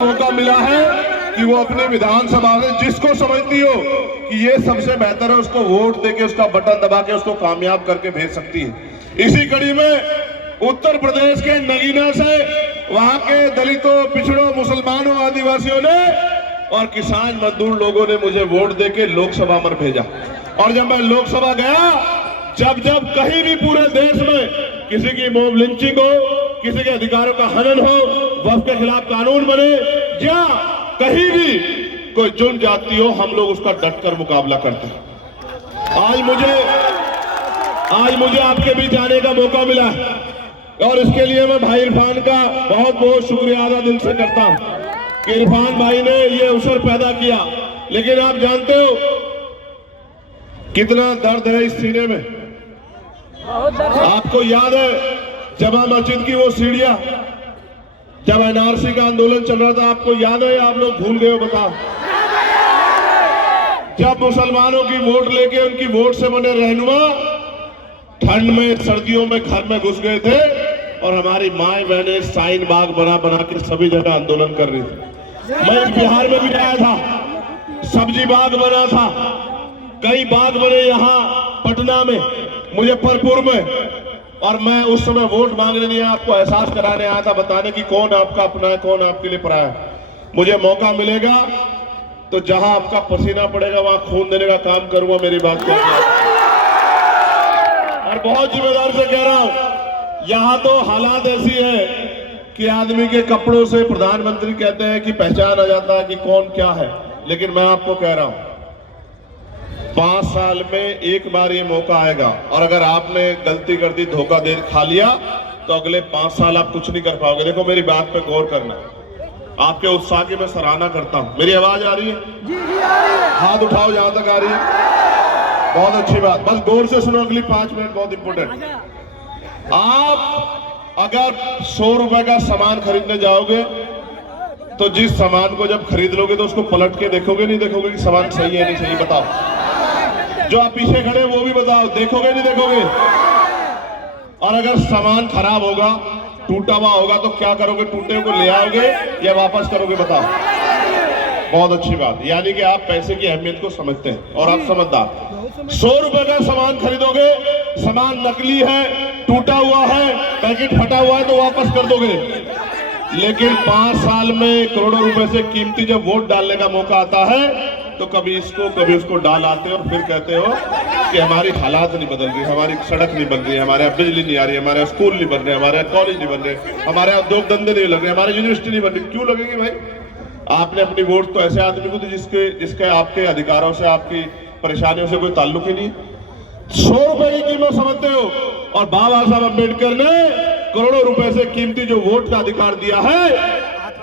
मौका मिला है कि वो अपने विधानसभा में जिसको समझती हो कि ये सबसे बेहतर है उसको वोट देके उसका बटन दबा के उसको कामयाब करके भेज सकती है। इसी कड़ी में उत्तर प्रदेश के नगीना से वहां के दलितों, पिछड़ों, मुसलमानों, आदिवासियों ने और किसान मजदूर लोगों ने मुझे वोट देके लोकसभा में भेजा। और जब मैं लोकसभा गया, जब जब कहीं भी पूरे देश में किसी की मॉब लिंचिंग हो, किसी के अधिकारों का हनन हो, वक्फ के खिलाफ कानून बने या कहीं भी कोई जुर्म जाती हो, हम लोग उसका डटकर मुकाबला करते हैं। आज मुझे आपके बीच आने का मौका मिला और इसके लिए मैं भाई इरफान का बहुत बहुत शुक्रिया अदा दिल से करता हूं कि इरफान भाई ने ये अवसर पैदा किया। लेकिन आप जानते हो कितना दर्द है इस सीने में। आपको याद है जमा मस्जिद की वो सीढ़ियां, जब एनआरसी का आंदोलन चल रहा था, आपको याद है? आप लोग भूल गए हो? बताओ। जब मुसलमानों की वोट लेके उनकी वोट से बने रहनुमा ठंड में, सर्दियों में घर में घुस गए थे और हमारी माए बहनें साइन बाग बना बना के सभी जगह आंदोलन कर रही थी। मैं बिहार में भी आया था, सब्जी बाग बना था, कई बाग बने यहाँ पटना में, मुजफ्फरपुर में। और मैं उस समय वोट मांगने नहीं आया, आपको एहसास कराने आया था, बताने की कौन आपका अपना है, कौन आपके लिए पराया है। मुझे मौका मिलेगा तो जहां आपका पसीना पड़ेगा वहां खून देने का काम करूंगा। मेरी बात को और बहुत जिम्मेदार से कह रहा हूं, यहां तो हालात ऐसी है कि आदमी के कपड़ों से प्रधानमंत्री कहते हैं कि पहचान आ जाता है कि कौन क्या है। लेकिन मैं आपको कह रहा हूं 5 साल में एक बार ये मौका आएगा और अगर आपने गलती कर दी, धोखा दे खा लिया तो अगले 5 साल आप कुछ नहीं कर पाओगे। देखो मेरी बात पे गौर करना, आपके उत्साह की मैं सराहना करता हूं। मेरी आवाज आ रही है? जी आ रही है। हाथ उठाओ जहां तक आ रही है। बहुत अच्छी बात, बस गौर से सुनो, अगली 5 मिनट बहुत इंपोर्टेंट। आप अगर 100 रुपए का सामान खरीदने जाओगे तो जिस सामान को जब खरीद लोगे तो उसको पलट के देखोगे, नहीं देखोगे कि सामान सही है नहीं सही? बताओ। जो आप पीछे खड़े वो भी बताओ, देखोगे नहीं देखोगे? और अगर सामान खराब होगा, टूटा हुआ होगा तो क्या करोगे? टूटे को ले आओगे या वापस करोगे? बताओ। बहुत अच्छी बात, यानी कि आप पैसे की अहमियत को समझते हैं और आप समझदार। 100 रुपए का सामान खरीदोगे, सामान नकली है, टूटा हुआ है, पैकेट फटा हुआ है तो वापस कर दोगे। लेकिन 5 साल में करोड़ों रुपए से कीमती जब वोट डालने का मौका आता है तो कभी इसको कभी उसको डाल आते हो और फिर कहते हो कि हमारी हालात नहीं बदल रही, हमारी सड़क नहीं बन रही, हमारे यहाँ बिजली नहीं आ रही, हमारे स्कूल नहीं बन रहे, हमारे कॉलेज नहीं बन रहे, हमारे उद्योग धंधे नहीं लग रहे, हमारी यूनिवर्सिटी नहीं बन रही। क्यों लगेगी भाई? आपने अपनी वोट तो ऐसे आदमी को दी जिसके आपके अधिकारों से, आपकी परेशानियों से कोई ताल्लुक ही नहीं। 100 रुपए की कीमत समझते हो और बाबा साहब अम्बेडकर ने करोड़ों रुपए से कीमती जो वोट का अधिकार दिया है,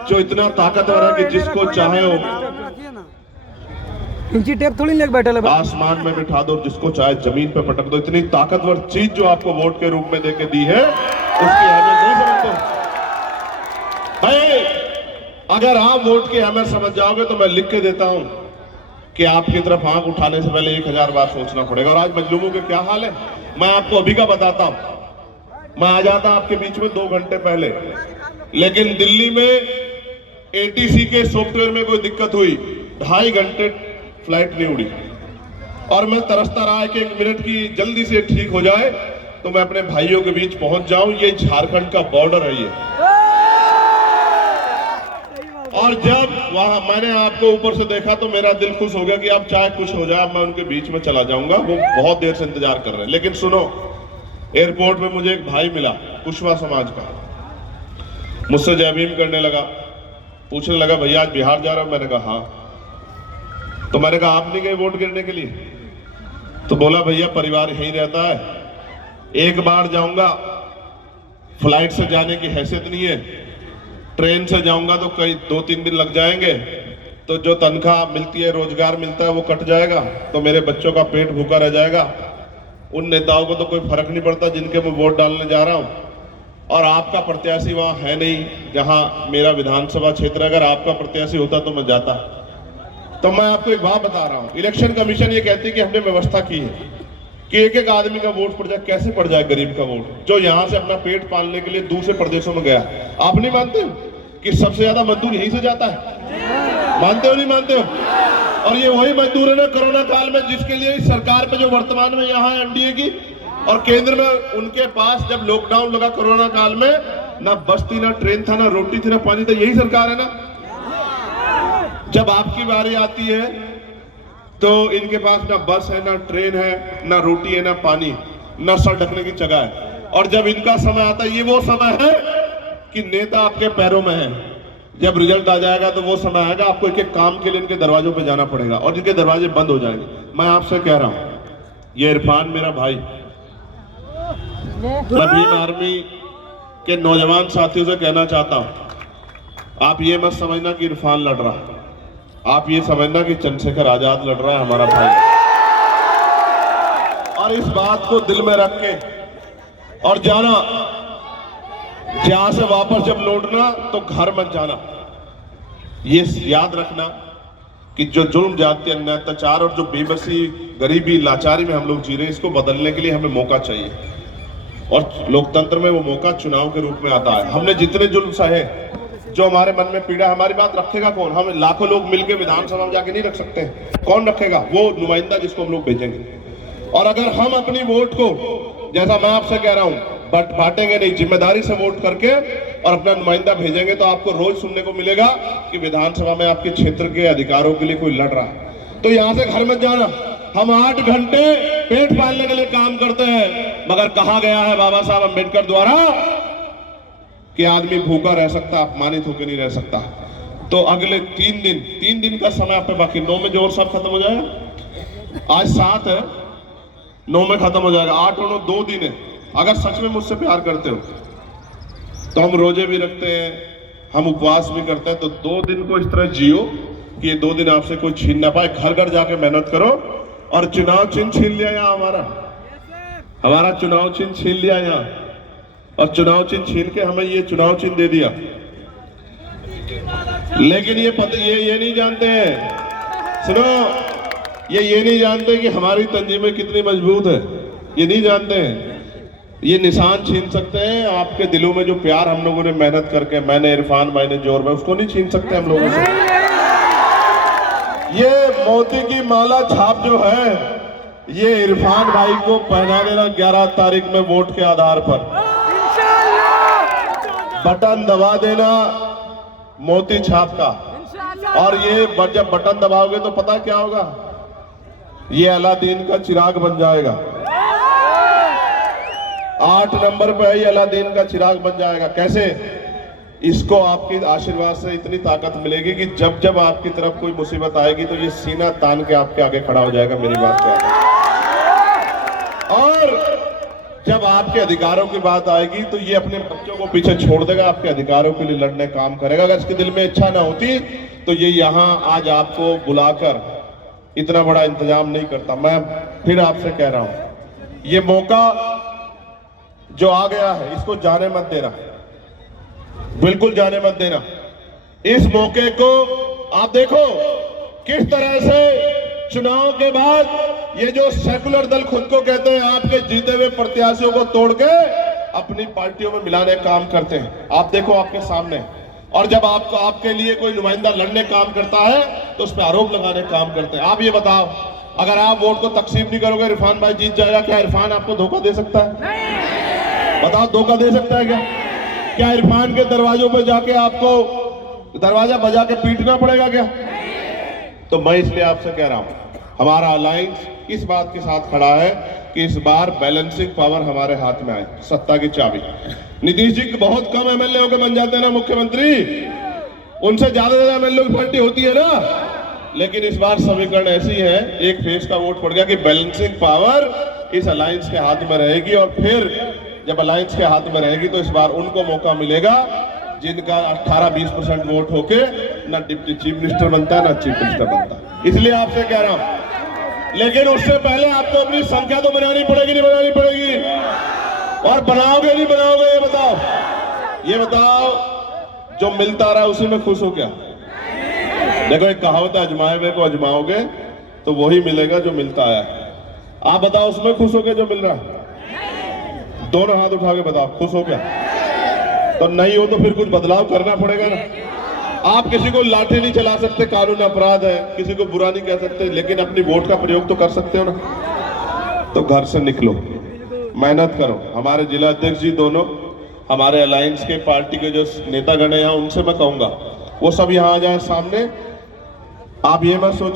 जो इतना ताकतवर है कि जिसको चाहे हो इंची टेप थोड़ी लेके बैठे ले, आसमान में बिठा दो, जिसको चाहे जमीन पे पटक दो। इतनी ताकतवर चीज जो आपको वोट के रूप में देके दी है, उसकी अहमियत नहीं समझते भाई। अगर आप वोट की अहमियत समझ जाओगे तो मैं लिख के देता हूं कि आपकी तरफ आंख उठाने से पहले 1000 बार सोचना पड़ेगा। और आज मजलूमों के क्या हाल है मैं आपको अभी का बताता हूं। मैं आ जाता आपके बीच में 2 घंटे पहले, लेकिन दिल्ली में एटीसी के सॉफ्टवेयर में कोई दिक्कत हुई, 2.5 घंटे फ्लाइट नहीं उड़ी और मैं तरसता रहा कि 1 मिनट की जल्दी से ठीक हो जाए तो मैं अपने भाइयों के बीच पहुंच जाऊं। ये झारखंड का बॉर्डर है ये। और जब वहां मैंने आपको ऊपर से देखा तो मेरा दिल खुश हो गया कि अब चाहे कुछ हो जाए, मैं उनके बीच में चला जाऊंगा। वो बहुत देर से इंतजार कर रहे हैं। लेकिन सुनो, एयरपोर्ट में मुझे एक भाई मिला, कुशवा समाज का, मुझसे जय भीम करने लगा, पूछने लगा भैया आज बिहार जा रहा हूं? मैंने कहा हाँ। तो मैंने कहा आप नहीं गए वोट गिरने के लिए? तो बोला भैया परिवार यहीं रहता है, एक बार जाऊंगा, फ्लाइट से जाने की हैसियत नहीं है, ट्रेन से जाऊंगा तो कई 2-3 दिन लग जाएंगे, तो जो तनख्वाह मिलती है, रोजगार मिलता है वो कट जाएगा, तो मेरे बच्चों का पेट भूखा रह जाएगा। उन नेताओं को तो कोई फर्क नहीं पड़ता जिनके मैं वोट डालने जा रहा हूं। और आपका प्रत्याशी वहां है नहीं जहां मेरा विधानसभा क्षेत्र, अगर आपका प्रत्याशी होता तो मैं जाता। तो मैं आपको एक बात बता रहा हूं, इलेक्शन कमीशन ये कहती है कि हमने व्यवस्था की है कि एक आदमी का वोट पड़ जाए। कैसे पड़ जाए गरीब का वोट, जो यहां से अपना पेट पालने के लिए दूसरे प्रदेशों में गया? आप नहीं मानते कि सबसे ज्यादा मजदूर यहीं से जाता है। मानते हो नहीं मानते हो? और ये वही मजदूर है ना कोरोना काल में जिसके लिए इस सरकार पे जो वर्तमान में यहाँ है एनडीए की और केंद्र में, उनके पास जब लॉकडाउन लगा कोरोना काल में, ना बस थी, ना ट्रेन था, ना रोटी थी, ना पानी था। यही सरकार है ना। जब आपकी बारी आती है तो इनके पास ना बस है, ना ट्रेन है, ना रोटी है, ना पानी, ना सर ढकने की जगह है। और जब इनका समय आता है, ये वो समय है कि नेता आपके पैरों में है। जब रिजल्ट आ जाएगा तो वो समय आएगा आपको एक एक काम के लिए इनके दरवाजों पे जाना पड़ेगा और इनके दरवाजे बंद हो जाएंगे। मैं आपसे कह रहा हूं, ये इरफान मेरा भाई, मैं भीम आर्मी के नौजवान साथियों से कहना चाहता हूं, आप ये मत समझना कि इरफान लड़ रहा है, आप ये समझना कि चंद्रशेखर आजाद लड़ रहा है, हमारा भाई। और इस बात को दिल में रख के और जाना, जहां से वापस जब लौटना तो घर मत जाना। ये याद रखना कि जो जुल्म, जाति, अन्याय, अत्याचार और जो बेबसी, गरीबी, लाचारी में हम लोग जी रहे हैं, इसको बदलने के लिए हमें मौका चाहिए। और लोकतंत्र में वो मौका चुनाव के रूप में आता है। हमने जितने जुल्म सहे, जो हमारे मन में पीड़ा, हमारी बात रखेगा कौन? हम लाखों लोग मिलकर विधानसभा में जाके नहीं रख सकते। कौन रखेगा? वो नुमाइंदा जिसको हम लोग भेजेंगे। और अगर हम अपनी वोट को, जैसा मैं आपसे कह रहा हूं, बांटेंगे नहीं, जिम्मेदारी से वोट करके और अपना नुमाइंदा भेजेंगे, तो आपको रोज सुनने को मिलेगा कि विधानसभा में आपके क्षेत्र के अधिकारों के लिए कोई लड़ रहा है। तो यहां से घर मत जाना। हम 8 घंटे पेट पालने के लिए काम करते हैं, मगर कहा गया है बाबा साहब अम्बेडकर द्वारा कि आदमी भूखा रह सकता, अपमानित होकर नहीं रह सकता। तो अगले 3 दिन का समय आप पे बाकी। 9 में जोर सब खत्म हो जाएगा। आज 7 है, 9 में खत्म हो जाएगा। 8 और 9 2 दिन है। अगर सच में मुझसे प्यार करते हो तो हम रोजे भी रखते हैं, हम उपवास भी करते हैं। तो 2 दिन को इस तरह जियो कि ये 2 दिन आपसे कोई छीन ना पाए। घर घर जाके मेहनत करो और चुनाव चिन्ह छीन लिया यहाँ, हमारा चुनाव चिन्ह छीन लिया यहाँ, और चुनाव चिन्ह छीन के हमें ये चुनाव चिन्ह दे दिया। लेकिन ये नहीं जानते हैं, सुनो, ये नहीं जानते कि हमारी तंजीमें कितनी मजबूत है। ये नहीं जानते हैं। ये निशान छीन सकते हैं आपके दिलों में जो प्यार हम लोगों ने मेहनत करके, मैंने, इरफान भाई ने, जोर में, उसको नहीं छीन सकते हम लोगों से। ये मोती की माला छाप जो है, ये इरफान भाई को पहना देना 11 तारीख में वोट के आधार पर। बटन दबा देना मोती छाप का। और ये जब बटन दबाओगे तो पता क्या होगा? ये अलादीन का चिराग बन जाएगा। 8 नंबर पे है, ये अलादीन का चिराग बन जाएगा। कैसे? इसको आपकी आशीर्वाद से इतनी ताकत मिलेगी कि जब जब आपकी तरफ कोई मुसीबत आएगी तो ये सीना तान के आपके आगे खड़ा हो जाएगा। मेरी बात क्या है? और जब आपके अधिकारों की बात आएगी तो ये अपने बच्चों को पीछे छोड़ देगा, आपके अधिकारों के लिए लड़ने काम करेगा। अगर इसके दिल में इच्छा ना होती तो ये यहाँ आज आपको बुलाकर इतना बड़ा इंतजाम नहीं करता। मैं फिर आपसे कह रहा हूं, ये मौका जो आ गया है इसको जाने मत देना, बिल्कुल जाने मत देना। इस मौके को आप देखो किस तरह से चुनाव के बाद ये जो सेकुलर दल खुद को कहते हैं, आपके जीते हुए प्रत्याशियों को तोड़ के अपनी पार्टियों में मिलाने काम करते हैं। आप देखो आपके सामने। और जब आपके लिए कोई नुमाइंदा लड़ने काम करता है तो उस पर आरोप लगाने काम करते हैं। आप ये बताओ, अगर आप वोट को तकसीम नहीं करोगे, इरफान भाई जीत जाएगा, क्या इरफान आपको धोखा दे सकता है? बताओ, धोखा दे सकता है क्या? क्या इरफान के दरवाजों पर जाके आपको दरवाजा बजा के पीटना पड़ेगा क्या? तो मैं इसलिए आपसे कह रहा हूं, हमारा अलायंस इस बात के साथ खड़ा है कि इस बार बैलेंसिंग पावर हमारे हाथ में आए, सत्ता की चाबी। नीतीश जी बहुत कम एमएलए होकर बन जाते हैं ना मुख्यमंत्री, उनसे ज्यादा एमएलए की पार्टी होती है ना। लेकिन इस बार समीकरण ऐसी है, एक फेस का वोट पड़ गया कि बैलेंसिंग पावर इस अलायंस के हाथ में रहेगी। और फिर जब अलायंस के हाथ में रहेगी तो इस बार उनको मौका मिलेगा जिनका 18-20% वोट होके ना डिप्टी चीफ मिनिस्टर बनता ना चीफ मिनिस्टर बनता। इसलिए आपसे कह रहा हूं, लेकिन उससे पहले आपको अपनी संख्या तो बनानी पड़ेगी, नहीं बनानी पड़ेगी? और बनाओगे नहीं बनाओगे? ये बताओ, जो मिलता रहा उसी में खुश हो क्या? देखो एक कहावत है, अजमाए हुए को अजमाओगे तो वही मिलेगा जो मिलता आया है। आप बताओ, उसमें खुश हो क्या जो मिल रहा है? दोनों हाथ उठा के बताओ, खुश हो क्या? तो नहीं हो तो फिर कुछ बदलाव करना पड़ेगा ना। आप किसी को लाठी नहीं चला सकते, कानून अपराध है, किसी को बुरा नहीं कह सकते, लेकिन अपनी वोट का प्रयोग तो कर सकते हो ना। तो घर से निकलो, मेहनत करो। हमारे जिला अध्यक्ष जी दोनों, हमारे अलायंस के पार्टी के जो नेतागण हैं यहाँ, उनसे मैं कहूंगा वो सब यहाँ आ जाए सामने। आप ये मत सोचो